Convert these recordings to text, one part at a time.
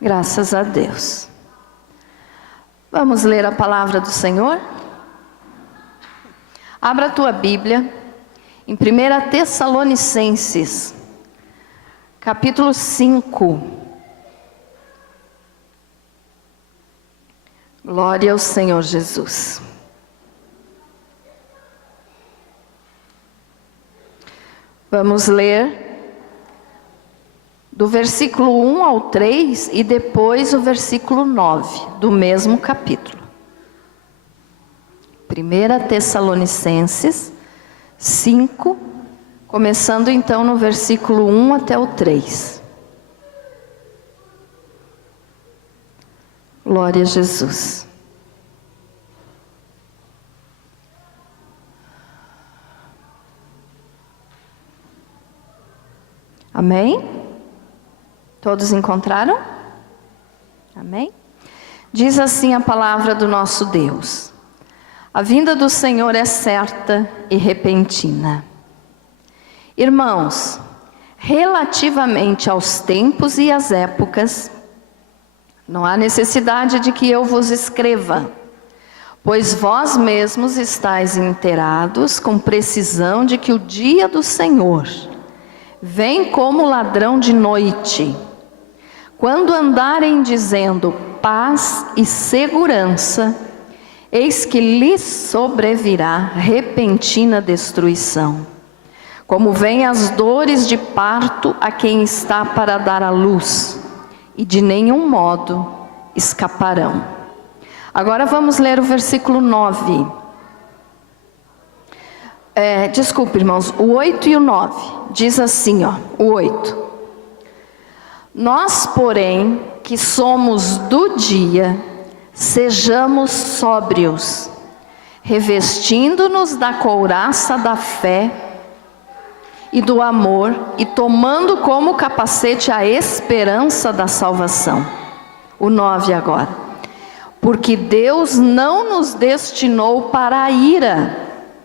Graças a Deus. Vamos ler a palavra do Senhor? Abra a tua Bíblia em 1 Tessalonicenses, capítulo 5. Glória ao Senhor Jesus. Vamos ler do versículo 1 ao 3 e depois o versículo 9 do mesmo capítulo. 1 Tessalonicenses 5, começando então no versículo 1 até o 3. Glória a Jesus. Amém? Todos encontraram? Amém? Diz assim a palavra do nosso Deus: a vinda do Senhor é certa e repentina. Irmãos, relativamente aos tempos e às épocas, não há necessidade de que eu vos escreva, pois vós mesmos estáis inteirados com precisão de que o dia do Senhor vem como ladrão de noite. Quando andarem dizendo paz e segurança, eis que lhes sobrevirá repentina destruição, como vêm as dores de parto a quem está para dar à luz, e de nenhum modo escaparão. Agora vamos ler o versículo 9. Desculpe, irmãos, o 8 e o 9. Diz assim, o 8. Nós, porém, que somos do dia, sejamos sóbrios, revestindo-nos da couraça da fé e do amor, e tomando como capacete a esperança da salvação. O 9 agora. Porque Deus não nos destinou para a ira,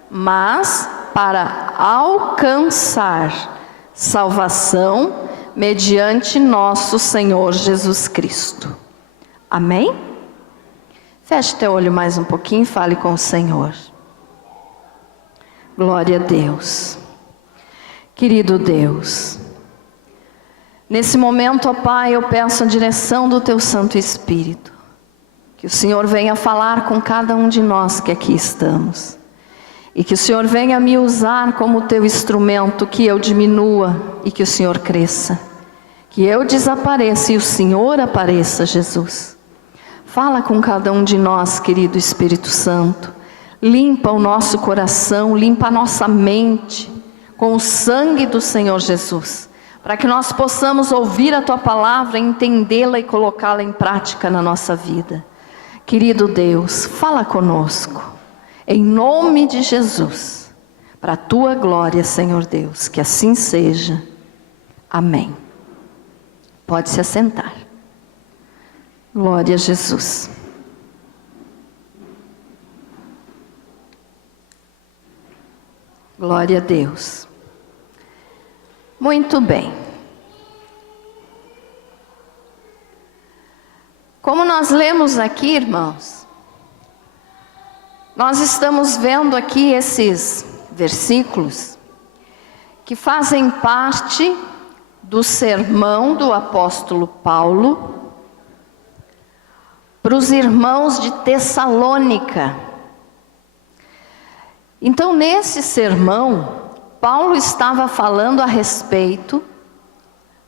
mas para alcançar salvação mediante nosso Senhor Jesus Cristo. Amém? Feche teu olho mais um pouquinho e fale com o Senhor. Glória a Deus. Querido Deus, nesse momento, ó Pai, eu peço a direção do Teu Santo Espírito, que o Senhor venha falar com cada um de nós que aqui estamos, e que o Senhor venha me usar como Teu instrumento, que eu diminua e que o Senhor cresça, que eu desapareça e o Senhor apareça, Jesus. Fala com cada um de nós, querido Espírito Santo, limpa o nosso coração, limpa a nossa mente, com o sangue do Senhor Jesus, para que nós possamos ouvir a Tua palavra, entendê-la e colocá-la em prática na nossa vida. Querido Deus, fala conosco, em nome de Jesus, para a Tua glória, Senhor Deus, que assim seja. Amém. Pode se assentar. Glória a Jesus. Glória a Deus. Muito bem. Como nós lemos aqui, irmãos, nós estamos vendo aqui esses versículos que fazem parte do sermão do apóstolo Paulo para os irmãos de Tessalônica. Então, nesse sermão, Paulo estava falando a respeito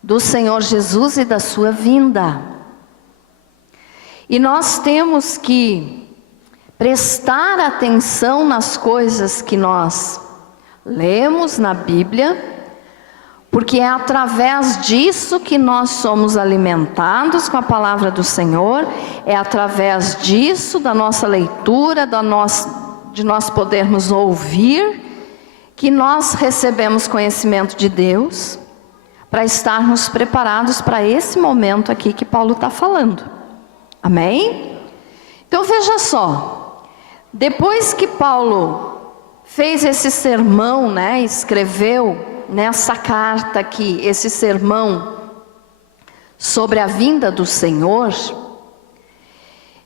do Senhor Jesus e da sua vinda. E nós temos que prestar atenção nas coisas que nós lemos na Bíblia, porque é através disso que nós somos alimentados com a palavra do Senhor, é através disso, da nossa leitura, de nós podermos ouvir, que nós recebemos conhecimento de Deus, para estarmos preparados para esse momento aqui que Paulo está falando. Amém? Então veja só, depois que Paulo fez esse sermão, escreveu nessa carta aqui, esse sermão sobre a vinda do Senhor,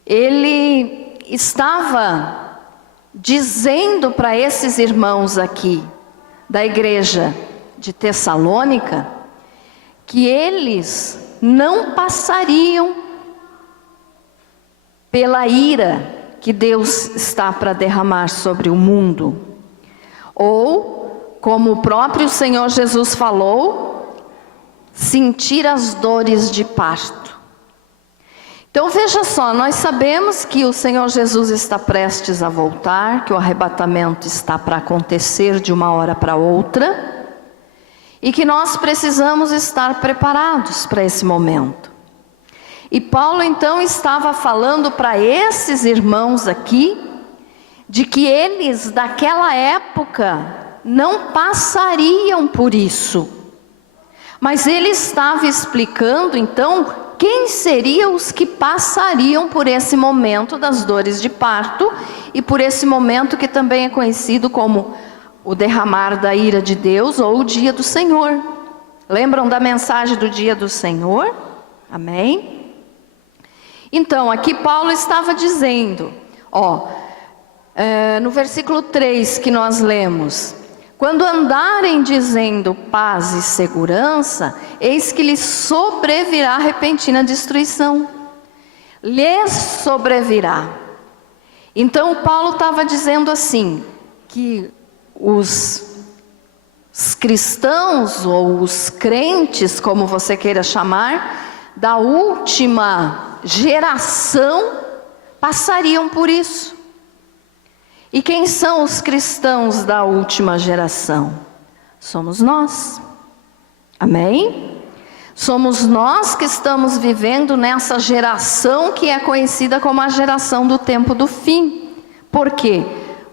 ele estava dizendo para esses irmãos aqui da igreja de Tessalônica que eles não passariam pela ira que Deus está para derramar sobre o mundo, ou, como o próprio Senhor Jesus falou, sentir as dores de parto. Então veja só, nós sabemos que o Senhor Jesus está prestes a voltar, que o arrebatamento está para acontecer de uma hora para outra, e que nós precisamos estar preparados para esse momento. E Paulo então estava falando para esses irmãos aqui, de que eles daquela época não passariam por isso. Mas ele estava explicando então quem seriam os que passariam por esse momento das dores de parto e por esse momento que também é conhecido como o derramar da ira de Deus ou o dia do Senhor. Lembram da mensagem do dia do Senhor? Amém? Então, aqui Paulo estava dizendo, no versículo 3 que nós lemos: quando andarem dizendo paz e segurança, eis que lhes sobrevirá repentina destruição. Lhes sobrevirá. Então Paulo estava dizendo assim, que os cristãos ou os crentes, como você queira chamar, da última geração, passariam por isso. E quem são os cristãos da última geração? Somos nós. Amém? Somos nós que estamos vivendo nessa geração que é conhecida como a geração do tempo do fim. Por quê?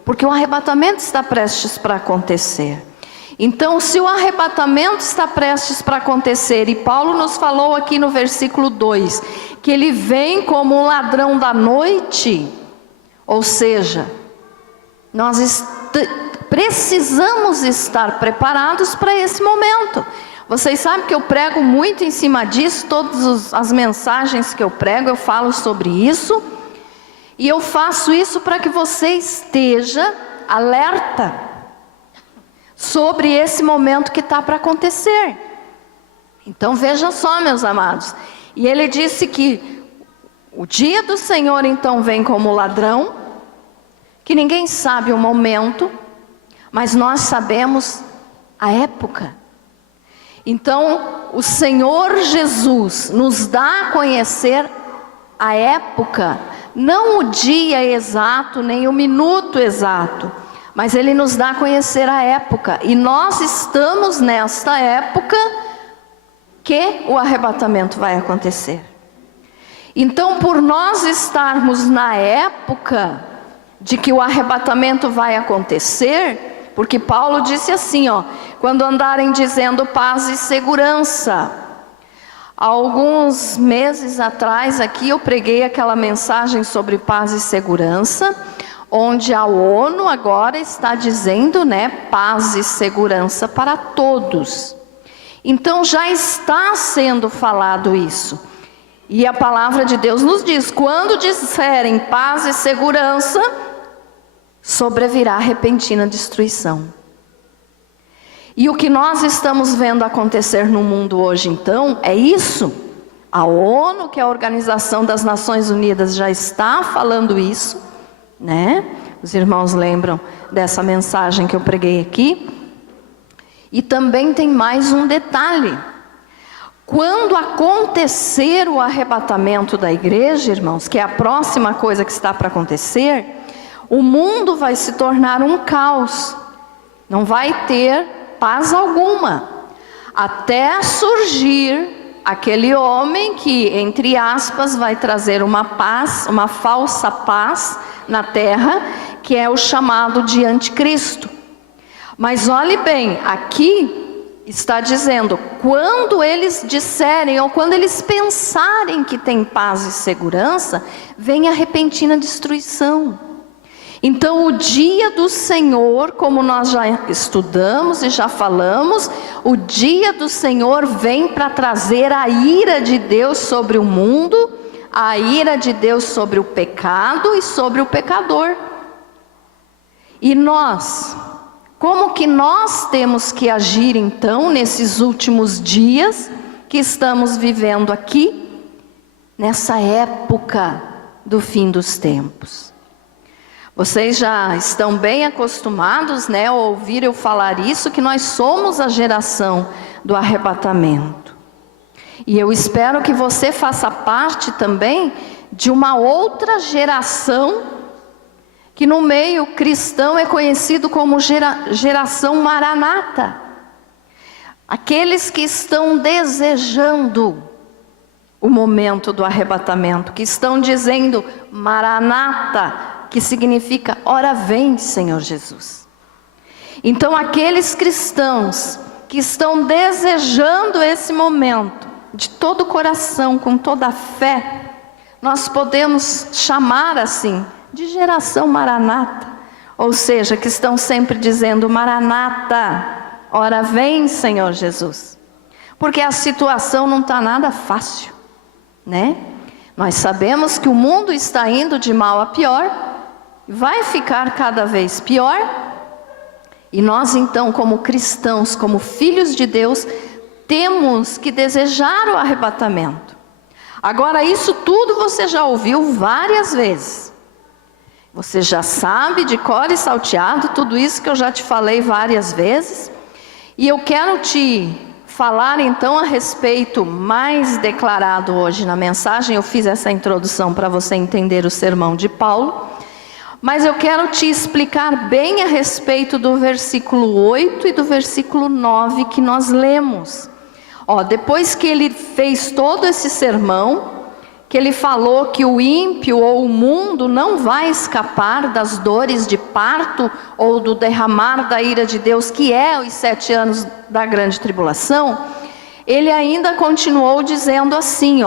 Porque o arrebatamento está prestes para acontecer. Então, se o arrebatamento está prestes para acontecer, e Paulo nos falou aqui no versículo 2, que ele vem como um ladrão da noite, ou seja, nós precisamos estar preparados para esse momento. Vocês sabem que eu prego muito em cima disso, todas as mensagens que eu prego, eu falo sobre isso. E eu faço isso para que você esteja alerta sobre esse momento que está para acontecer. Então veja só, meus amados. E ele disse que o dia do Senhor então vem como ladrão, que ninguém sabe o momento, mas nós sabemos a época. Então, o Senhor Jesus nos dá a conhecer a época, não o dia exato, nem o minuto exato, mas Ele nos dá a conhecer a época, e nós estamos nesta época que o arrebatamento vai acontecer. Então, por nós estarmos na época de que o arrebatamento vai acontecer, porque Paulo disse assim, quando andarem dizendo paz e segurança. Há alguns meses atrás aqui eu preguei aquela mensagem sobre paz e segurança, onde a ONU agora está dizendo, paz e segurança para todos. Então já está sendo falado isso. E a palavra de Deus nos diz, quando disserem paz e segurança, sobrevirá repentina destruição. E o que nós estamos vendo acontecer no mundo hoje então, é isso. A ONU, que é a Organização das Nações Unidas, já está falando isso, Os irmãos lembram dessa mensagem que eu preguei aqui. E também tem mais um detalhe. Quando acontecer o arrebatamento da igreja, irmãos, que é a próxima coisa que está para acontecer, o mundo vai se tornar um caos, não vai ter paz alguma, até surgir aquele homem que, entre aspas, vai trazer uma paz, uma falsa paz na terra, que é o chamado de anticristo. Mas olhe bem, aqui está dizendo, quando eles disserem, ou quando eles pensarem que tem paz e segurança, vem a repentina destruição. Então o dia do Senhor, como nós já estudamos e já falamos, o dia do Senhor vem para trazer a ira de Deus sobre o mundo, a ira de Deus sobre o pecado e sobre o pecador. E nós, como que nós temos que agir então nesses últimos dias que estamos vivendo aqui, nessa época do fim dos tempos? Vocês já estão bem acostumados, né, a ouvir eu falar isso, que nós somos a geração do arrebatamento. E eu espero que você faça parte também de uma outra geração, que no meio cristão é conhecido como geração Maranata. Aqueles que estão desejando o momento do arrebatamento, que estão dizendo Maranata, que significa, ora vem, Senhor Jesus. Então aqueles cristãos que estão desejando esse momento, de todo o coração, com toda a fé, nós podemos chamar assim, de geração Maranata. Ou seja, que estão sempre dizendo, Maranata, ora vem, Senhor Jesus. Porque a situação não está nada fácil, né? Nós sabemos que o mundo está indo de mal a pior, vai ficar cada vez pior, e nós então, como cristãos, como filhos de Deus, temos que desejar o arrebatamento. Agora, isso tudo você já ouviu várias vezes, você já sabe de cor e salteado tudo isso que eu já te falei várias vezes, e eu quero te falar então a respeito mais declarado hoje na mensagem. Eu fiz essa introdução para você entender o sermão de Paulo, mas eu quero te explicar bem a respeito do versículo 8 e do versículo 9 que nós lemos. Depois que ele fez todo esse sermão, que ele falou que o ímpio ou o mundo não vai escapar das dores de parto ou do derramar da ira de Deus, que é os 7 anos da grande tribulação, ele ainda continuou dizendo assim,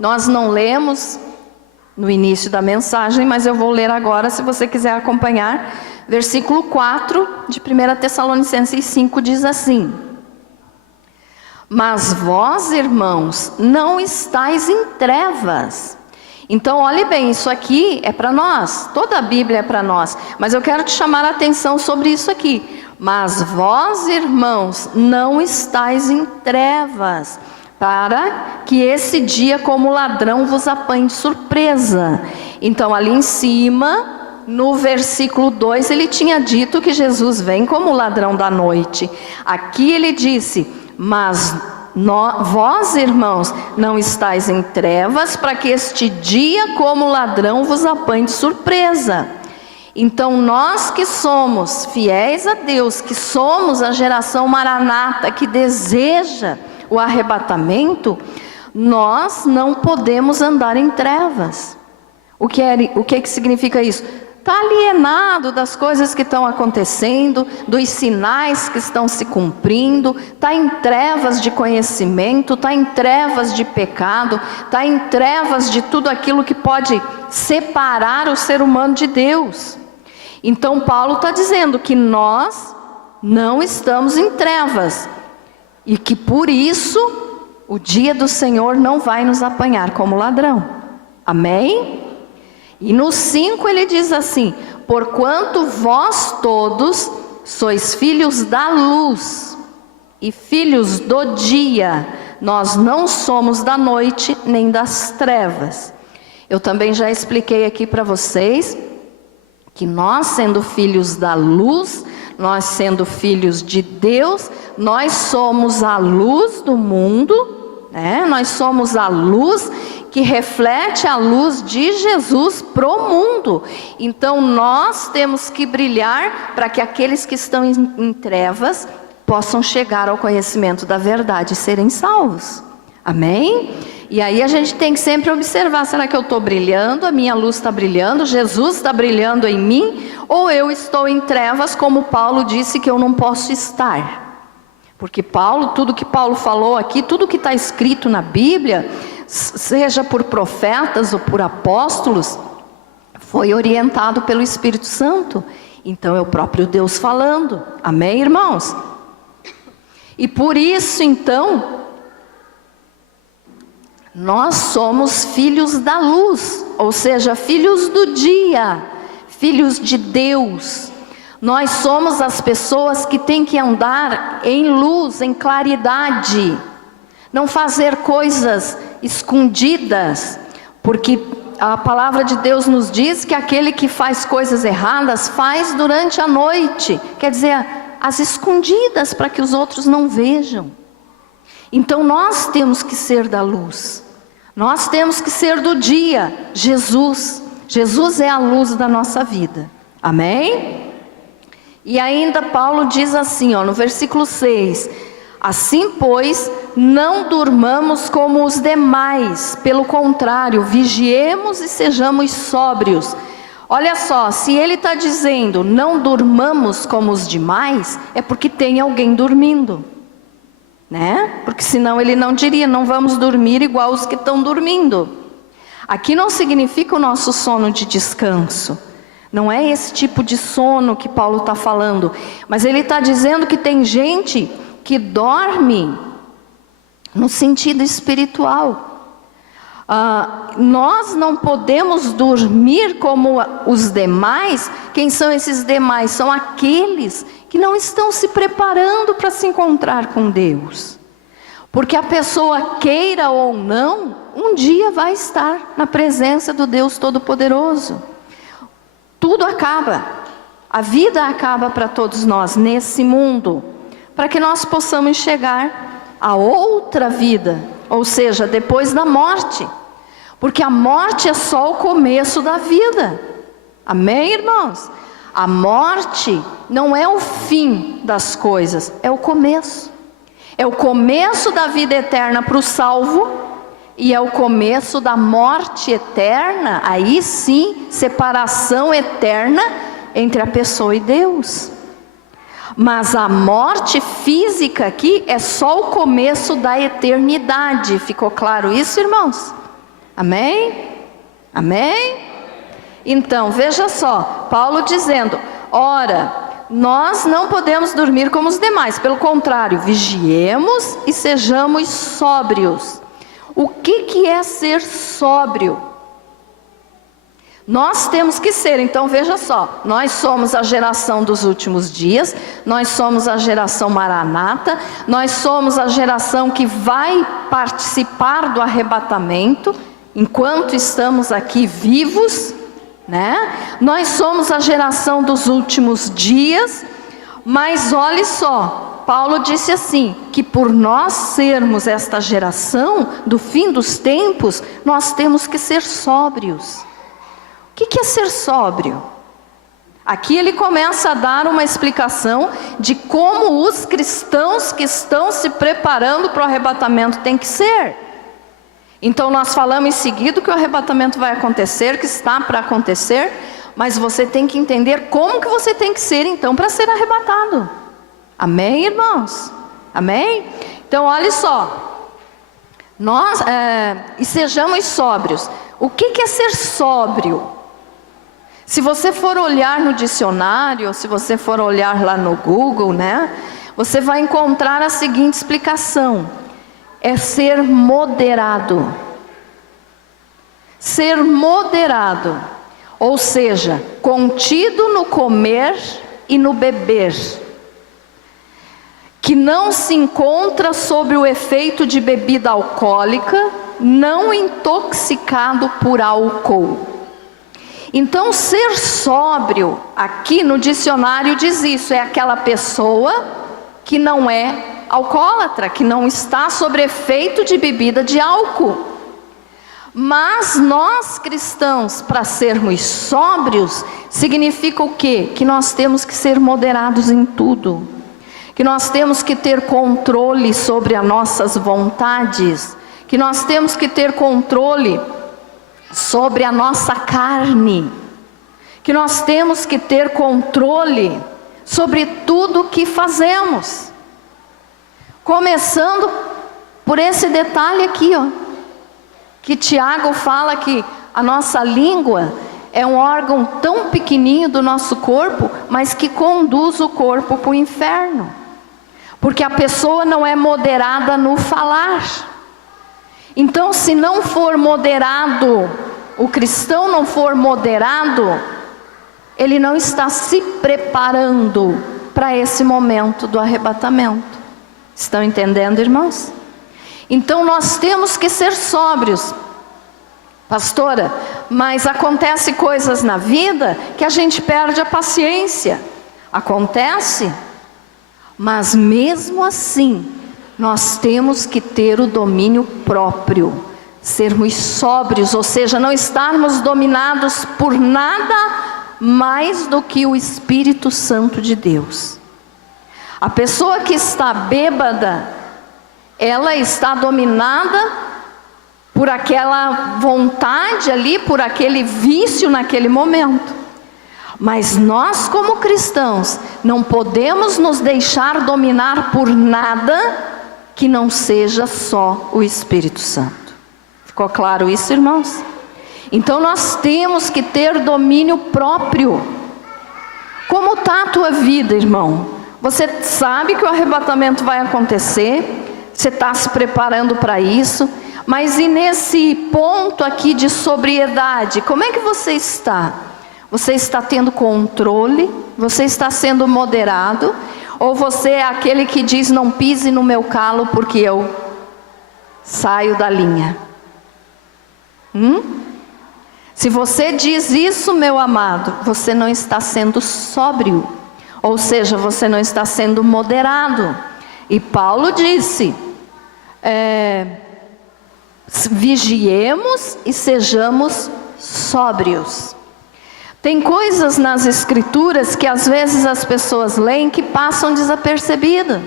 nós não lemos no início da mensagem, mas eu vou ler agora, se você quiser acompanhar. Versículo 4 de 1 Tessalonicenses 5 diz assim: mas vós, irmãos, não estáis em trevas. Então olhe bem, isso aqui é para nós, toda a Bíblia é para nós, mas eu quero te chamar a atenção sobre isso aqui. Mas vós, irmãos, não estáis em trevas, para que esse dia como ladrão vos apanhe de surpresa. Então ali em cima, no versículo 2, ele tinha dito que Jesus vem como ladrão da noite. Aqui ele disse, mas vós, irmãos, não estáis em trevas, para que este dia como ladrão vos apanhe de surpresa. Então nós que somos fiéis a Deus, que somos a geração Maranata, que deseja o arrebatamento, nós não podemos andar em trevas. O que significa isso? Está alienado das coisas que estão acontecendo, dos sinais que estão se cumprindo, está em trevas de conhecimento, está em trevas de pecado, está em trevas de tudo aquilo que pode separar o ser humano de Deus. Então Paulo está dizendo que nós não estamos em trevas, e que por isso o dia do Senhor não vai nos apanhar como ladrão. Amém? E no 5 ele diz assim: porquanto vós todos sois filhos da luz e filhos do dia, nós não somos da noite nem das trevas. Eu também já expliquei aqui para vocês que nós, sendo filhos da luz, nós sendo filhos de Deus, nós somos a luz do mundo, né? Nós somos a luz que reflete a luz de Jesus pro mundo. Então nós temos que brilhar para que aqueles que estão em trevas possam chegar ao conhecimento da verdade e serem salvos. Amém? E aí a gente tem que sempre observar, será que eu estou brilhando, a minha luz está brilhando, Jesus está brilhando em mim, ou eu estou em trevas, como Paulo disse que eu não posso estar? Porque Paulo, tudo que Paulo falou aqui, tudo que está escrito na Bíblia, seja por profetas ou por apóstolos, foi orientado pelo Espírito Santo. Então é o próprio Deus falando. Amém, irmãos? E por isso, então, nós somos filhos da luz, ou seja, filhos do dia, filhos de Deus. Nós somos as pessoas que têm que andar em luz, em claridade, não fazer coisas escondidas, porque a palavra de Deus nos diz que aquele que faz coisas erradas faz durante a noite, quer dizer, as escondidas, para que os outros não vejam. Então nós temos que ser da luz, nós temos que ser do dia. Jesus é a luz da nossa vida, amém? E ainda Paulo diz assim, no versículo 6, assim pois, não durmamos como os demais, pelo contrário, vigiemos e sejamos sóbrios. Olha só, se ele está dizendo, não durmamos como os demais, é porque tem alguém dormindo, né? Porque senão ele não diria, não vamos dormir igual os que estão dormindo. Aqui não significa o nosso sono de descanso, não é esse tipo de sono que Paulo está falando, mas ele está dizendo que tem gente que dorme no sentido espiritual. Nós não podemos dormir como os demais. Quem são esses demais? São aqueles que não estão se preparando para se encontrar com Deus, porque a pessoa, queira ou não, um dia vai estar na presença do Deus Todo-Poderoso. Tudo acaba, a vida acaba para todos nós nesse mundo, para que nós possamos chegar a outra vida, ou seja, depois da morte, porque a morte é só o começo da vida, amém, irmãos? A morte não é o fim das coisas, é o começo da vida eterna para o salvo, e é o começo da morte eterna, aí sim, separação eterna entre a pessoa e Deus. Mas a morte física aqui é só o começo da eternidade. Ficou claro isso, irmãos? Amém? Amém? Então, veja só, Paulo dizendo, ora, nós não podemos dormir como os demais, pelo contrário, vigiemos e sejamos sóbrios. O que é ser sóbrio? Nós temos que ser, então veja só, nós somos a geração dos últimos dias, nós somos a geração maranata, nós somos a geração que vai participar do arrebatamento, enquanto estamos aqui vivos, né? Nós somos a geração dos últimos dias, mas olhe só, Paulo disse assim, que por nós sermos esta geração do fim dos tempos, nós temos que ser sóbrios. O que é ser sóbrio? Aqui ele começa a dar uma explicação de como os cristãos que estão se preparando para o arrebatamento têm que ser. Então nós falamos em seguida que o arrebatamento vai acontecer, que está para acontecer, mas você tem que entender como que você tem que ser então para ser arrebatado. Amém, irmãos? Amém? Então olha só, e sejamos sóbrios. O que é ser sóbrio? Se você for olhar no dicionário, se você for olhar lá no Google, né, você vai encontrar a seguinte explicação: é ser moderado. Ser moderado, ou seja, contido no comer e no beber, que não se encontra sob o efeito de bebida alcoólica, não intoxicado por álcool. Então, ser sóbrio, aqui no dicionário diz isso, é aquela pessoa que não é alcoólatra, que não está sob efeito de bebida de álcool. Mas nós cristãos, para sermos sóbrios, significa o quê? Que nós temos que ser moderados em tudo, que nós temos que ter controle sobre as nossas vontades, que nós temos que ter controle sobre a nossa carne, que nós temos que ter controle sobre tudo que fazemos, começando por esse detalhe aqui, que Tiago fala que a nossa língua é um órgão tão pequenininho do nosso corpo, mas que conduz o corpo para o inferno. Porque a pessoa não é moderada no falar. Então, se não for moderado, o cristão não for moderado, ele não está se preparando para esse momento do arrebatamento. Estão entendendo, irmãos? Então nós temos que ser sóbrios. Pastora, mas acontece coisas na vida que a gente perde a paciência. Acontece, mas mesmo assim, nós temos que ter o domínio próprio, sermos sóbrios, ou seja, não estarmos dominados por nada mais do que o Espírito Santo de Deus. A pessoa que está bêbada, ela está dominada por aquela vontade ali, por aquele vício naquele momento. Mas nós, como cristãos, não podemos nos deixar dominar por nada que não seja só o Espírito Santo. Ficou claro isso, irmãos? Então nós temos que ter domínio próprio. Como está a tua vida, irmão? Você sabe que o arrebatamento vai acontecer, você está se preparando para isso, mas e nesse ponto aqui de sobriedade, como é que você está? Você está tendo controle? Você está sendo moderado? Ou você é aquele que diz, não pise no meu calo porque eu saio da linha? Se você diz isso, meu amado, você não está sendo sóbrio. Ou seja, você não está sendo moderado. E Paulo disse, vigiemos e sejamos sóbrios. Tem coisas nas escrituras que às vezes as pessoas leem que passam desapercebidas.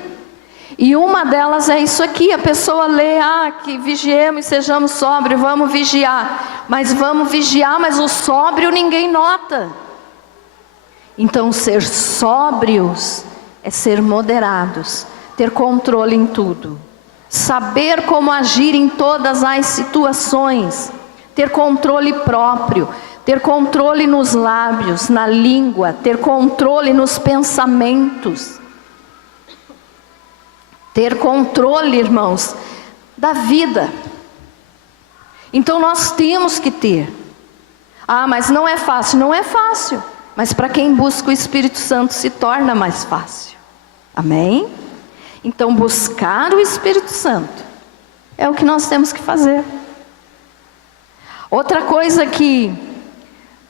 E uma delas é isso aqui, a pessoa lê, que vigiemos e sejamos sóbrios, vamos vigiar. Mas vamos vigiar, mas o sóbrio ninguém nota. Então ser sóbrios é ser moderados, ter controle em tudo. Saber como agir em todas as situações, ter controle próprio, ter controle nos lábios, na língua, ter controle nos pensamentos. Ter controle, irmãos, da vida. Então nós temos que ter. Mas não é fácil. Não é fácil. Mas para quem busca o Espírito Santo se torna mais fácil. Amém? Então buscar o Espírito Santo é o que nós temos que fazer. Outra coisa que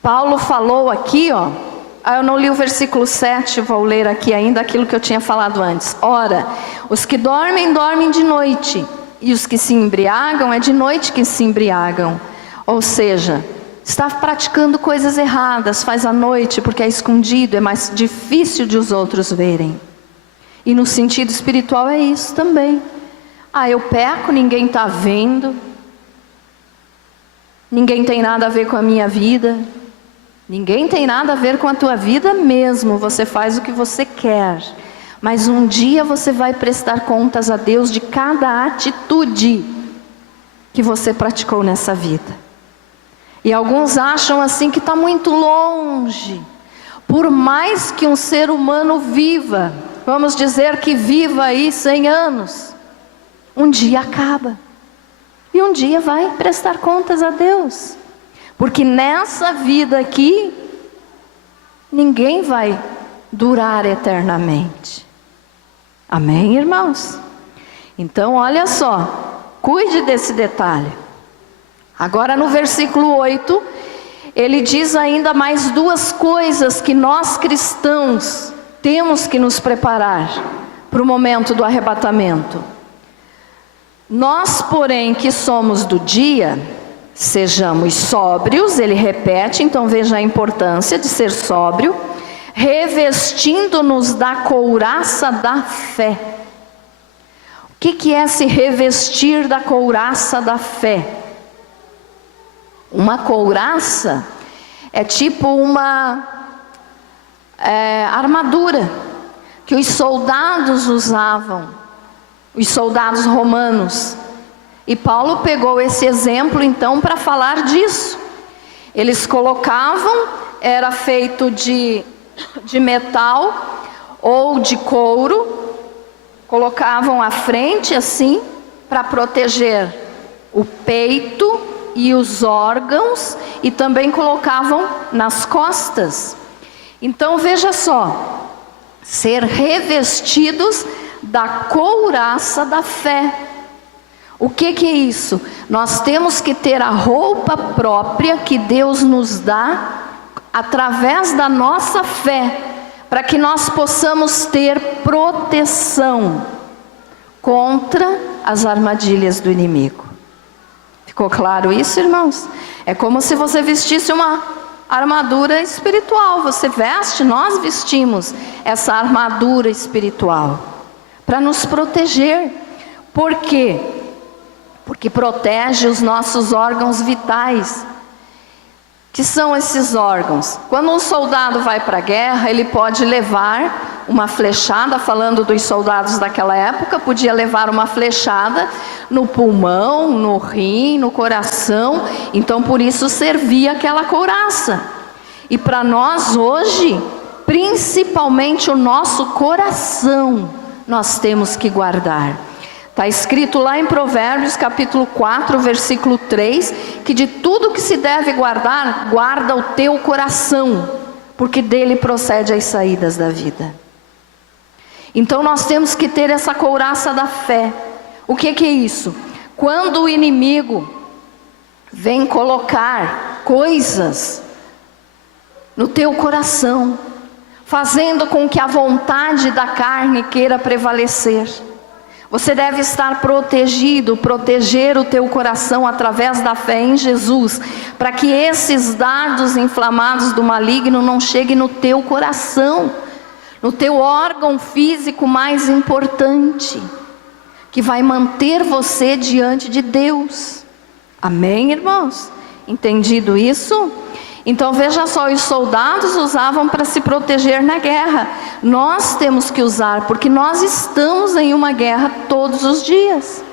Paulo falou aqui, eu não li o versículo 7, vou ler aqui ainda aquilo que eu tinha falado antes. Ora, os que dormem, dormem de noite, e os que se embriagam, é de noite que se embriagam. Ou seja, está praticando coisas erradas, faz à noite porque é escondido, é mais difícil de os outros verem. E no sentido espiritual é isso também. Eu peco, ninguém está vendo, ninguém tem nada a ver com a minha vida, ninguém tem nada a ver com a tua vida mesmo, você faz o que você quer. Mas um dia você vai prestar contas a Deus de cada atitude que você praticou nessa vida. E alguns acham assim que está muito longe. Por mais que um ser humano viva, vamos dizer que viva aí 100 anos, um dia acaba. E um dia vai prestar contas a Deus. Porque nessa vida aqui, ninguém vai durar eternamente. Amém, irmãos? Então olha só, cuide desse detalhe. Agora no versículo 8, ele diz ainda mais duas coisas que nós cristãos temos que nos preparar para o momento do arrebatamento. Nós, porém, que somos do dia, sejamos sóbrios, ele repete, então veja a importância de ser sóbrio, revestindo-nos da couraça da fé. O que é se revestir da couraça da fé? Uma couraça é tipo uma armadura que os soldados usavam, os soldados romanos. E Paulo pegou esse exemplo então para falar disso. Eles colocavam, era feito de metal ou de couro, colocavam à frente assim, para proteger o peito e os órgãos, e também colocavam nas costas. Então veja só, ser revestidos da couraça da fé. O que é isso? Nós temos que ter a roupa própria que Deus nos dá através da nossa fé, para que nós possamos ter proteção contra as armadilhas do inimigo. Ficou claro isso, irmãos? É como se você vestisse uma armadura espiritual. Você veste, nós vestimos essa armadura espiritual para nos proteger. Por quê? Porque protege os nossos órgãos vitais. Que são esses órgãos? Quando um soldado vai para a guerra, ele pode levar uma flechada, falando dos soldados daquela época, podia levar uma flechada no pulmão, no rim, no coração. Então por isso servia aquela couraça. E para nós hoje, principalmente o nosso coração, nós temos que guardar. Está escrito lá em Provérbios capítulo 4, versículo 3, que de tudo que se deve guardar, guarda o teu coração, porque dele procede as saídas da vida. Então nós temos que ter essa couraça da fé. O que é isso? Quando o inimigo vem colocar coisas no teu coração, fazendo com que a vontade da carne queira prevalecer, você deve estar protegido, proteger o teu coração através da fé em Jesus, para que esses dardos inflamados do maligno não cheguem no teu coração, no teu órgão físico mais importante, que vai manter você diante de Deus. Amém, irmãos? Entendido isso? Então veja só, os soldados usavam para se proteger na guerra. Nós temos que usar, porque nós estamos em uma guerra todos os dias.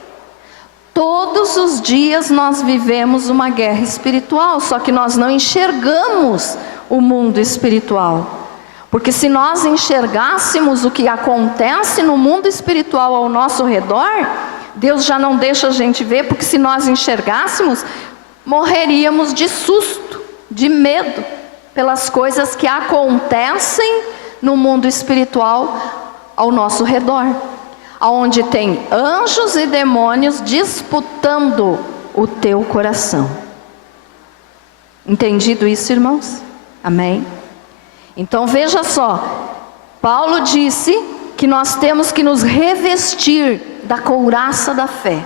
Todos os dias nós vivemos uma guerra espiritual, só que nós não enxergamos o mundo espiritual. Porque se nós enxergássemos o que acontece no mundo espiritual ao nosso redor, Deus já não deixa a gente ver, porque se nós enxergássemos, morreríamos de susto, de medo, pelas coisas que acontecem no mundo espiritual ao nosso redor, onde tem anjos e demônios disputando o teu coração. Entendido isso, irmãos? Amém? Então veja só, Paulo disse que nós temos que nos revestir da couraça da fé.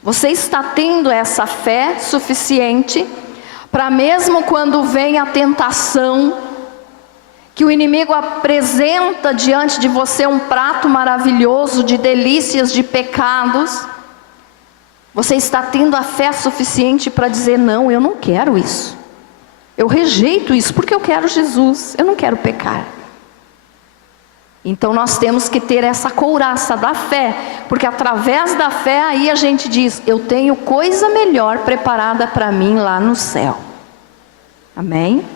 Você está tendo essa fé suficiente para mesmo quando vem a tentação, que o inimigo apresenta diante de você um prato maravilhoso de delícias, de pecados, você está tendo a fé suficiente para dizer: não, eu não quero isso, eu rejeito isso, porque eu quero Jesus, eu não quero pecar. Então nós temos que ter essa couraça da fé, porque através da fé aí a gente diz: eu tenho coisa melhor preparada para mim lá no céu. Amém?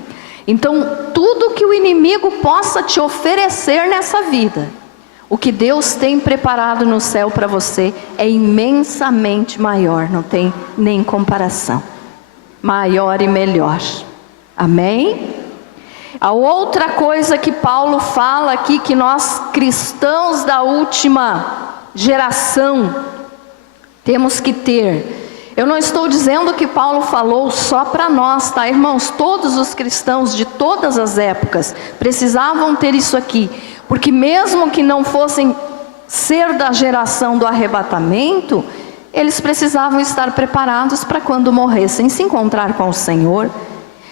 Então tudo que o inimigo possa te oferecer nessa vida, o que Deus tem preparado no céu para você é imensamente maior, não tem nem comparação. Maior e melhor. Amém? A outra coisa que Paulo fala aqui, que nós cristãos da última geração temos que ter. Eu não estou dizendo que Paulo falou só para nós, tá, irmãos? Todos os cristãos de todas as épocas precisavam ter isso aqui, porque mesmo que não fossem ser da geração do arrebatamento, eles precisavam estar preparados para quando morressem se encontrar com o Senhor.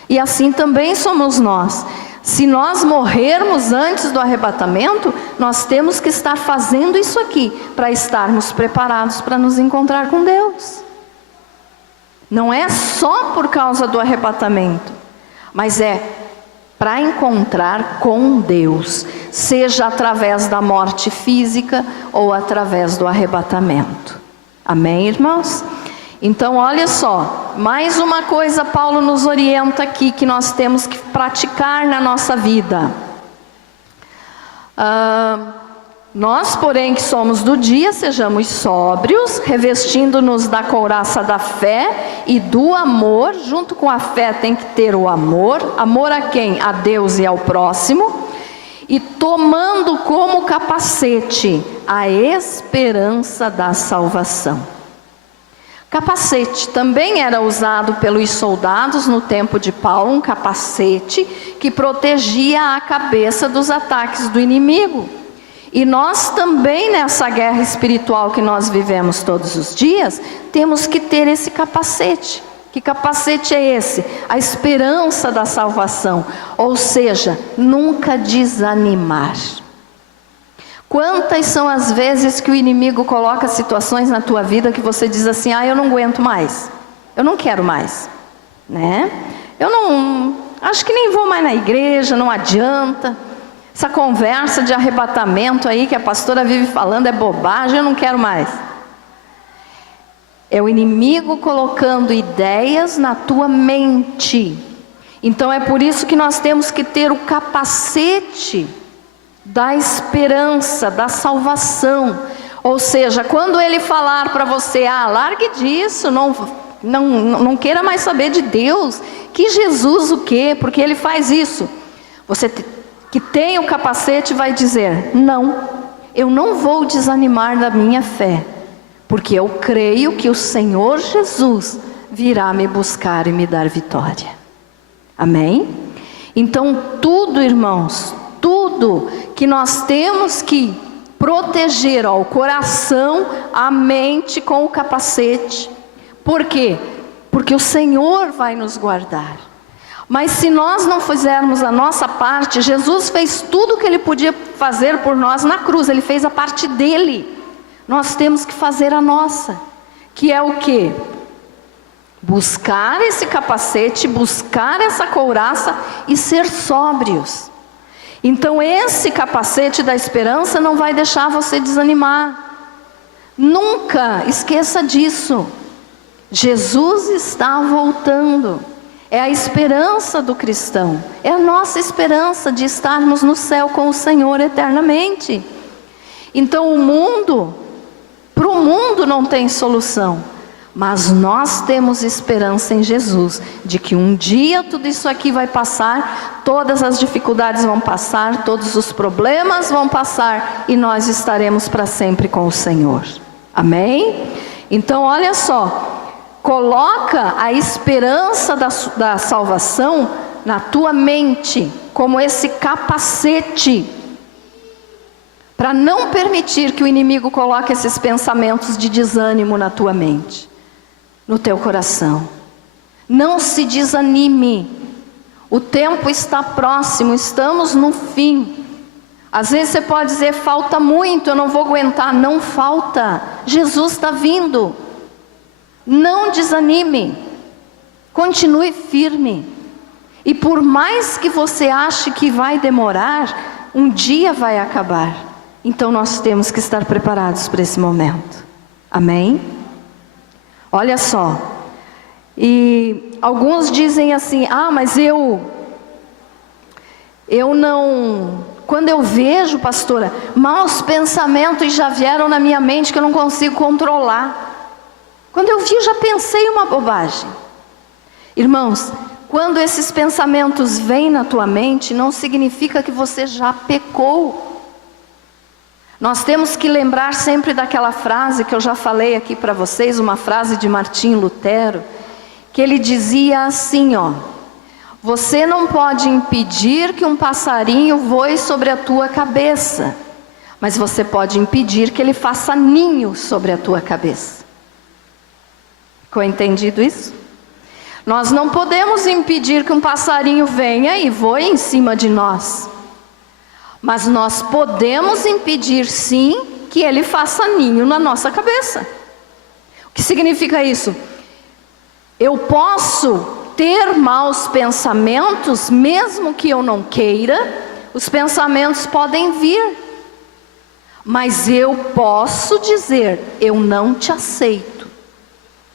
E assim também somos nós. Se nós morrermos antes do arrebatamento, nós temos que estar fazendo isso aqui, para estarmos preparados para nos encontrar com Deus. Não é só por causa do arrebatamento, mas é para encontrar com Deus, seja através da morte física ou através do arrebatamento. Amém, irmãos? Então olha só, mais uma coisa Paulo nos orienta aqui, que nós temos que praticar na nossa vida. Nós, porém, que somos do dia, sejamos sóbrios, revestindo-nos da couraça da fé e do amor. Junto com a fé tem que ter o amor. Amor a quem? A Deus e ao próximo. E tomando como capacete a esperança da salvação. Capacete também era usado pelos soldados no tempo de Paulo, um capacete que protegia a cabeça dos ataques do inimigo. E nós também, nessa guerra espiritual que nós vivemos todos os dias, temos que ter esse capacete. Que capacete é esse? A esperança da salvação, ou seja, nunca desanimar. Quantas são as vezes que o inimigo coloca situações na tua vida que você diz assim: eu não aguento mais, eu não quero mais, né? Eu não, acho que nem vou mais na igreja, não adianta. Essa conversa de arrebatamento aí que a pastora vive falando é bobagem, eu não quero mais. É o inimigo colocando ideias na tua mente. Então é por isso que nós temos que ter o capacete da esperança, da salvação. Ou seja, quando ele falar para você: largue disso, não queira mais saber de Deus, que Jesus o quê? Porque ele faz isso. Você que tem o capacete vai dizer: não, eu não vou desanimar da minha fé, porque eu creio que o Senhor Jesus virá me buscar e me dar vitória. Amém? Então tudo, irmãos, tudo que nós temos que proteger, o coração, a mente com o capacete. Por quê? Porque o Senhor vai nos guardar. Mas se nós não fizermos a nossa parte, Jesus fez tudo o que Ele podia fazer por nós na cruz, Ele fez a parte dEle. Nós temos que fazer a nossa, que é o quê? Buscar esse capacete, buscar essa couraça e ser sóbrios. Então esse capacete da esperança não vai deixar você desanimar. Nunca esqueça disso. Jesus está voltando. É a esperança do cristão. É a nossa esperança de estarmos no céu com o Senhor eternamente. Então para o mundo não tem solução. Mas nós temos esperança em Jesus, de que um dia tudo isso aqui vai passar, todas as dificuldades vão passar, todos os problemas vão passar, e nós estaremos para sempre com o Senhor. Amém? Então olha só, coloca a esperança da salvação na tua mente, como esse capacete, para não permitir que o inimigo coloque esses pensamentos de desânimo na tua mente, no teu coração. Não se desanime. O tempo está próximo, estamos no fim. Às vezes você pode dizer: falta muito, eu não vou aguentar. Não falta, Jesus está vindo. Não desanime, continue firme. E por mais que você ache que vai demorar, um dia vai acabar. Então nós temos que estar preparados para esse momento. Amém? Olha só, e alguns dizem assim: mas eu não, quando eu vejo, pastora, maus pensamentos já vieram na minha mente que eu não consigo controlar. Quando eu vi, já pensei uma bobagem. Irmãos, quando esses pensamentos vêm na tua mente, não significa que você já pecou. Nós temos que lembrar sempre daquela frase que eu já falei aqui para vocês, uma frase de Martim Lutero, que ele dizia assim, você não pode impedir que um passarinho voe sobre a tua cabeça, mas você pode impedir que ele faça ninho sobre a tua cabeça. Ficou entendido isso? Nós não podemos impedir que um passarinho venha e voe em cima de nós. Mas nós podemos impedir sim que ele faça ninho na nossa cabeça. O que significa isso? Eu posso ter maus pensamentos, mesmo que eu não queira, os pensamentos podem vir. Mas eu posso dizer: eu não te aceito.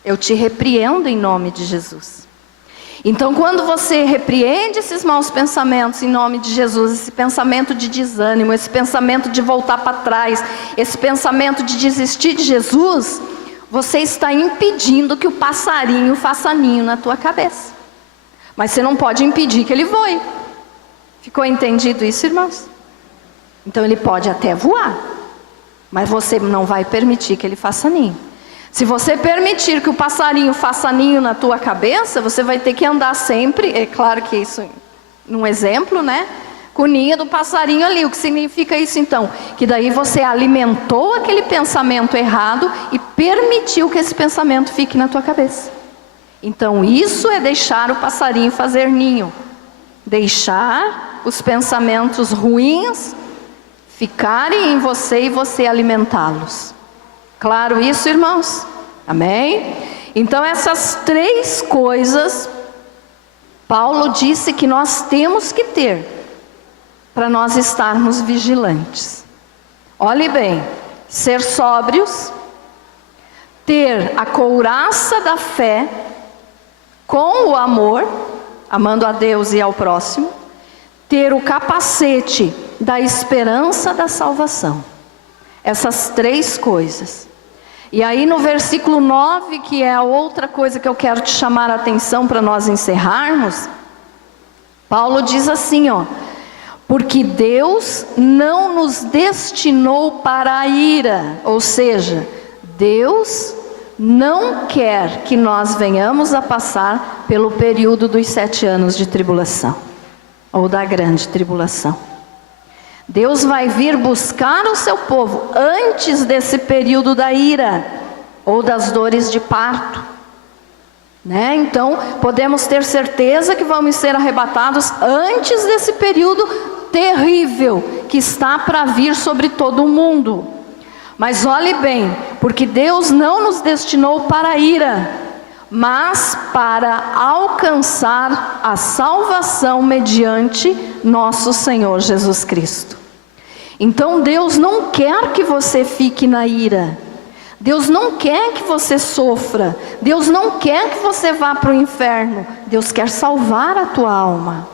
Eu te repreendo em nome de Jesus. Então, quando você repreende esses maus pensamentos em nome de Jesus, esse pensamento de desânimo, esse pensamento de voltar para trás, esse pensamento de desistir de Jesus, você está impedindo que o passarinho faça ninho na tua cabeça. Mas você não pode impedir que ele voe. Ficou entendido isso, irmãos? Então ele pode até voar, mas você não vai permitir que ele faça ninho. Se você permitir que o passarinho faça ninho na tua cabeça, você vai ter que andar sempre, é claro que isso, num exemplo, né? Com o ninho do passarinho ali. O que significa isso então? Que daí você alimentou aquele pensamento errado e permitiu que esse pensamento fique na tua cabeça. Então isso é deixar o passarinho fazer ninho. Deixar os pensamentos ruins ficarem em você e você alimentá-los. Claro isso, irmãos? Amém? Então essas 3 coisas, Paulo disse que nós temos que ter, para nós estarmos vigilantes. Olhe bem, ser sóbrios, ter a couraça da fé, com o amor, amando a Deus e ao próximo, ter o capacete da esperança da salvação. Essas 3 coisas. E aí no versículo 9, que é a outra coisa que eu quero te chamar a atenção para nós encerrarmos, Paulo diz assim, ó: porque Deus não nos destinou para a ira, ou seja, Deus não quer que nós venhamos a passar pelo período dos 7 anos de tribulação, ou da grande tribulação. Deus vai vir buscar o seu povo antes desse período da ira, ou das dores de parto, né? Então, podemos ter certeza que vamos ser arrebatados antes desse período terrível, que está para vir sobre todo o mundo. Mas olhe bem, porque Deus não nos destinou para a ira, mas para alcançar a salvação mediante nosso Senhor Jesus Cristo. Então Deus não quer que você fique na ira, Deus não quer que você sofra, Deus não quer que você vá para o inferno, Deus quer salvar a tua alma.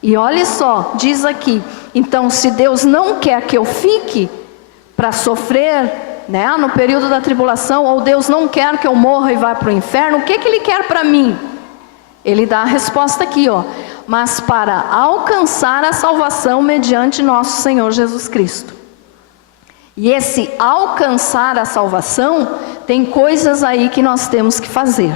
E olha só, diz aqui, então se Deus não quer que eu fique para sofrer, né, no período da tribulação, ou Deus não quer que eu morra e vá para o inferno, o que Ele quer para mim? Ele dá a resposta aqui, ó: mas para alcançar a salvação mediante nosso Senhor Jesus Cristo. E esse alcançar a salvação, tem coisas aí que nós temos que fazer.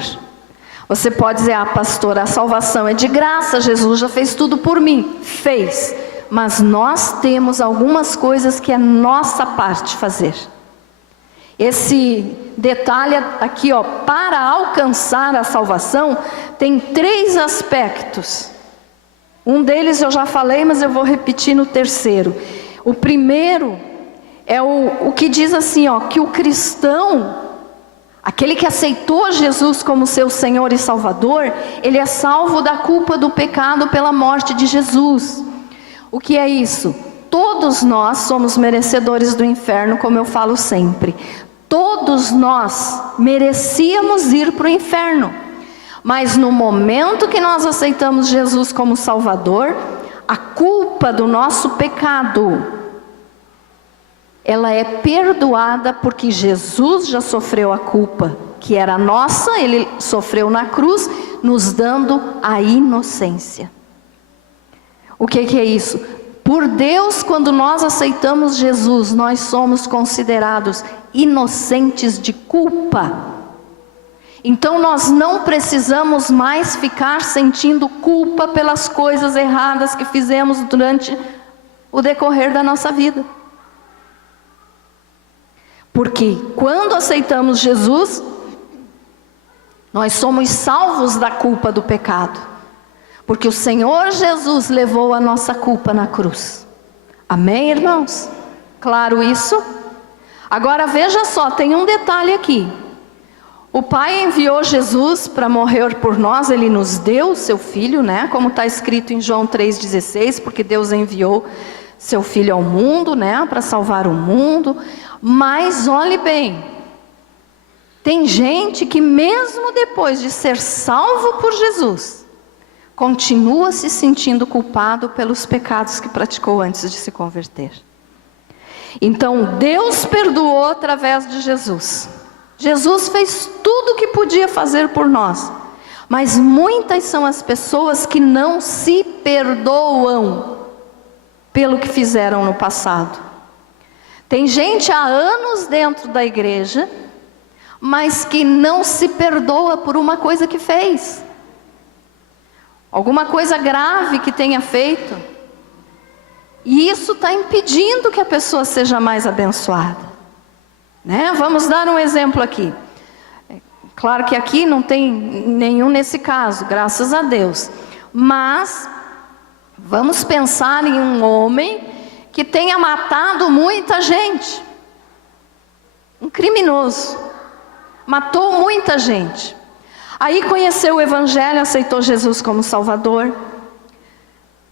Você pode dizer: ah, pastor, a salvação é de graça, Jesus já fez tudo por mim. Fez, mas nós temos algumas coisas que é nossa parte fazer. Esse detalhe aqui, ó, para alcançar a salvação, tem 3 aspectos. Um deles eu já falei, mas eu vou repetir no terceiro. O primeiro é o que diz assim, ó, que o cristão, aquele que aceitou Jesus como seu Senhor e Salvador, ele é salvo da culpa do pecado pela morte de Jesus. O que é isso? Todos nós somos merecedores do inferno, como eu falo sempre. Todos nós merecíamos ir para o inferno. Mas no momento que nós aceitamos Jesus como Salvador, a culpa do nosso pecado, ela é perdoada, porque Jesus já sofreu a culpa, que era nossa, Ele sofreu na cruz, nos dando a inocência. O que é isso? Por Deus, quando nós aceitamos Jesus, nós somos considerados inocentes de culpa. Então nós não precisamos mais ficar sentindo culpa pelas coisas erradas que fizemos durante o decorrer da nossa vida. Porque quando aceitamos Jesus, nós somos salvos da culpa do pecado. Porque o Senhor Jesus levou a nossa culpa na cruz. Amém, irmãos? Claro isso? Agora veja só, tem um detalhe aqui. O Pai enviou Jesus para morrer por nós, Ele nos deu o seu Filho, né? Como está escrito em João 3,16, porque Deus enviou seu Filho ao mundo, né? Para salvar o mundo. Mas olhe bem, Tem gente que mesmo depois de ser salvo por Jesus, continua se sentindo culpado pelos pecados que praticou antes de se converter. Então Deus perdoou através de Jesus. Jesus fez tudo o que podia fazer por nós. Mas muitas são as pessoas que não se perdoam pelo que fizeram no passado. Tem gente há anos dentro da igreja, mas que não se perdoa por uma coisa que fez. Alguma coisa grave que tenha feito. E isso está impedindo que a pessoa seja mais abençoada. Né? Vamos dar um exemplo aqui. Claro que aqui não tem nenhum nesse caso, graças a Deus. Mas vamos pensar em um homem que tenha matado muita gente. Um criminoso. Matou muita gente. Aí conheceu o Evangelho, aceitou Jesus como Salvador.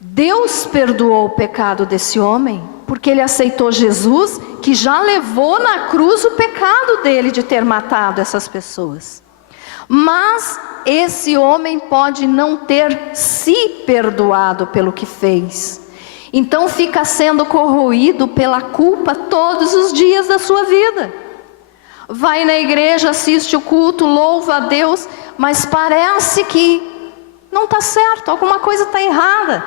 Deus perdoou o pecado desse homem, porque ele aceitou Jesus, que já levou na cruz o pecado dele de ter matado essas pessoas. Mas esse homem pode não ter se perdoado pelo que fez. Então fica sendo corroído pela culpa todos os dias da sua vida. Vai na igreja, assiste o culto, louva a Deus, mas parece que não está certo, alguma coisa está errada.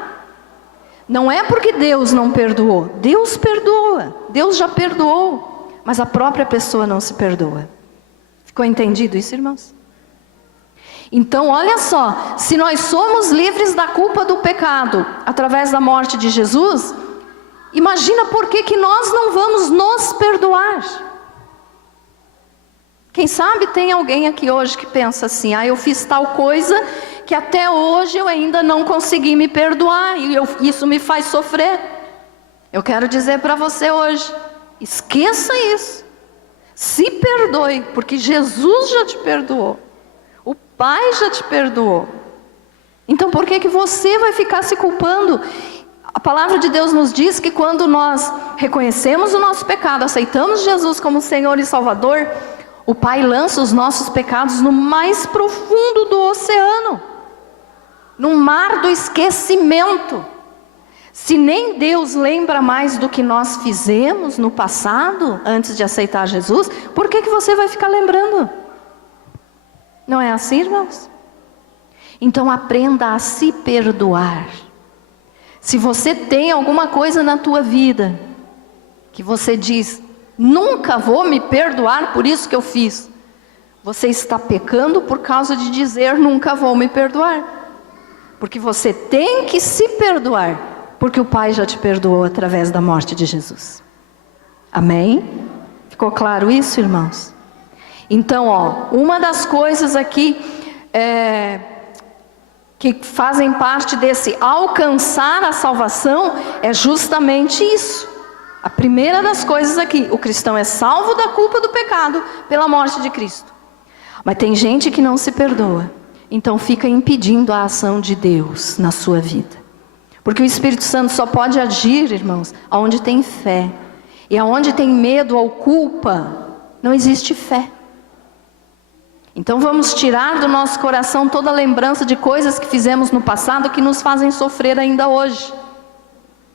Não é porque Deus não perdoou, Deus perdoa, Deus já perdoou, mas a própria pessoa não se perdoa. Ficou entendido isso, irmãos? Então olha só, se nós somos livres da culpa do pecado, através da morte de Jesus, imagina por que nós não vamos nos perdoar. Quem sabe tem alguém aqui hoje que pensa assim, eu fiz tal coisa que até hoje eu ainda não consegui me perdoar, e isso me faz sofrer. Eu quero dizer para você hoje, esqueça isso. Se perdoe, porque Jesus já te perdoou. O Pai já te perdoou. Então por que você vai ficar se culpando? A palavra de Deus nos diz que quando nós reconhecemos o nosso pecado, aceitamos Jesus como Senhor e Salvador, o Pai lança os nossos pecados no mais profundo do oceano, no mar do esquecimento. Se nem Deus lembra mais do que nós fizemos no passado, antes de aceitar Jesus, por que você vai ficar lembrando? Não é assim, irmãos? Então aprenda a se perdoar. Se você tem alguma coisa na tua vida, que você diz, nunca vou me perdoar por isso que eu fiz, você está pecando por causa de dizer, nunca vou me perdoar. Porque você tem que se perdoar, porque o Pai já te perdoou através da morte de Jesus. Amém? Ficou claro isso, irmãos? Então, uma das coisas aqui que fazem parte desse alcançar a salvação é justamente isso. A primeira das coisas aqui, o cristão é salvo da culpa do pecado pela morte de Cristo. Mas tem gente que não se perdoa, então fica impedindo a ação de Deus na sua vida. Porque o Espírito Santo só pode agir, irmãos, aonde tem fé. E aonde tem medo ou culpa, não existe fé. Então vamos tirar do nosso coração toda a lembrança de coisas que fizemos no passado que nos fazem sofrer ainda hoje.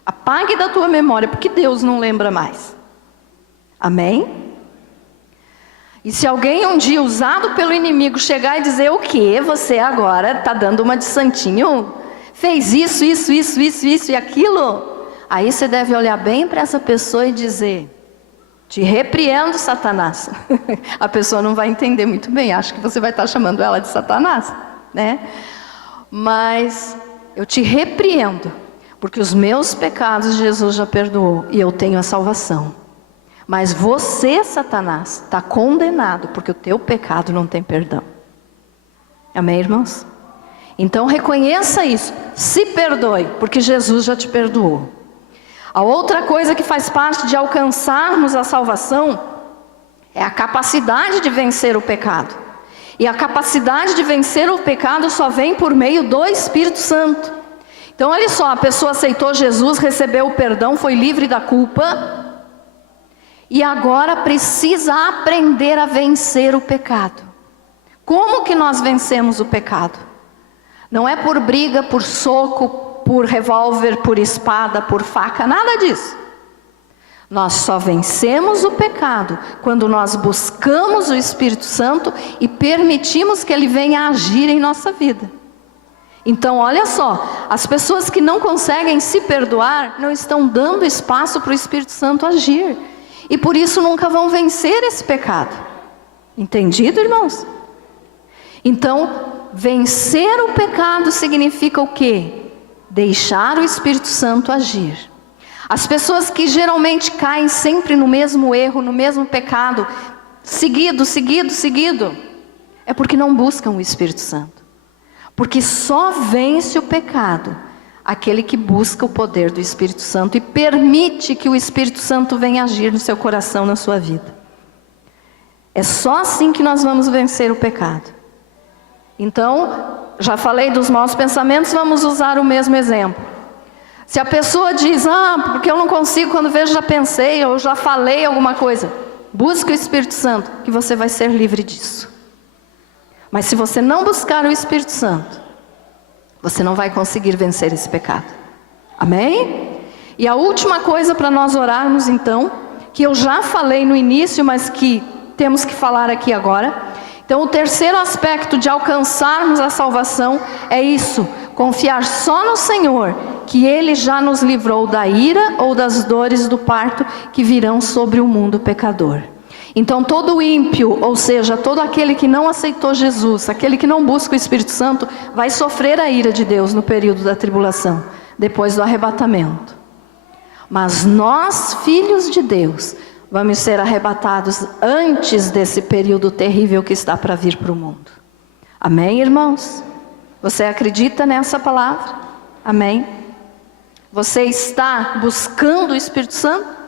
Apague da tua memória, porque Deus não lembra mais. Amém? E se alguém um dia usado pelo inimigo chegar e dizer o quê? Você agora está dando uma de santinho? Fez isso e aquilo? Aí você deve olhar bem para essa pessoa e dizer, te repreendo, Satanás. A pessoa não vai entender muito bem, acho que você vai estar chamando ela de Satanás, né? Mas eu te repreendo, porque os meus pecados Jesus já perdoou e eu tenho a salvação. Mas você, Satanás, está condenado, porque o teu pecado não tem perdão. Amém, irmãos? Então reconheça isso, se perdoe, porque Jesus já te perdoou. A outra coisa que faz parte de alcançarmos a salvação é a capacidade de vencer o pecado. E a capacidade de vencer o pecado só vem por meio do Espírito Santo. Então olha só, a pessoa aceitou Jesus, recebeu o perdão, foi livre da culpa. e agora precisa aprender a vencer o pecado. Como que nós vencemos o pecado? Não é por briga, por soco, por revólver, por espada, por faca, nada disso. Nós só vencemos o pecado quando nós buscamos o Espírito Santo e permitimos que Ele venha agir em nossa vida. Então olha só, as pessoas que não conseguem se perdoar não estão dando espaço para o Espírito Santo agir. E por isso nunca vão vencer esse pecado. Entendido, irmãos? Então, vencer o pecado significa o quê? Deixar o Espírito Santo agir. As pessoas que geralmente caem sempre no mesmo erro, no mesmo pecado, seguido, é porque não buscam o Espírito Santo. Porque só vence o pecado aquele que busca o poder do Espírito Santo e permite que o Espírito Santo venha agir no seu coração, na sua vida. É só assim que nós vamos vencer o pecado. Então, já falei dos maus pensamentos, vamos usar o mesmo exemplo. Se a pessoa diz, porque eu não consigo, quando vejo já pensei, ou já falei alguma coisa, busque o Espírito Santo, que você vai ser livre disso. Mas se você não buscar o Espírito Santo, você não vai conseguir vencer esse pecado. Amém? E a última coisa para nós orarmos então, que eu já falei no início, mas que temos que falar aqui agora. Então o terceiro aspecto de alcançarmos a salvação é isso: confiar só no Senhor, que Ele já nos livrou da ira ou das dores do parto que virão sobre o mundo pecador. Então todo ímpio, ou seja, todo aquele que não aceitou Jesus, aquele que não busca o Espírito Santo, vai sofrer a ira de Deus no período da tribulação, depois do arrebatamento. Mas nós, filhos de Deus, vamos ser arrebatados antes desse período terrível que está para vir para o mundo. Amém, irmãos? Você acredita nessa palavra? Amém? Você está buscando o Espírito Santo?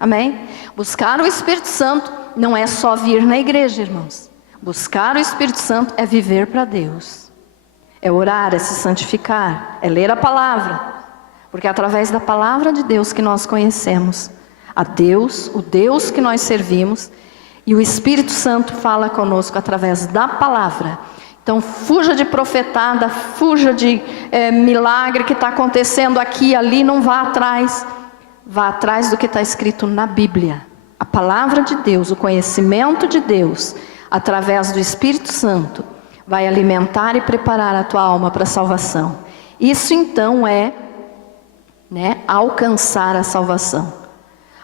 Amém? Buscar o Espírito Santo não é só vir na igreja, irmãos. Buscar o Espírito Santo é viver para Deus. É orar, é se santificar, é ler a palavra. Porque é através da palavra de Deus que nós conhecemos a Deus, o Deus que nós servimos, e o Espírito Santo fala conosco através da palavra. Então fuja de profetada, fuja de milagre que está acontecendo aqui e ali, não vá atrás. Vá atrás do que está escrito na Bíblia. A palavra de Deus, o conhecimento de Deus, através do Espírito Santo, vai alimentar e preparar a tua alma para a salvação. Isso então é, alcançar a salvação.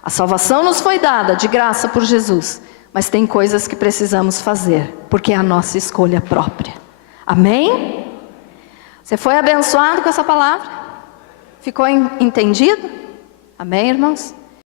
A salvação nos foi dada de graça por Jesus, mas tem coisas que precisamos fazer, porque é a nossa escolha própria. Amém? Você foi abençoado com essa palavra? Ficou entendido? Amém, irmãos?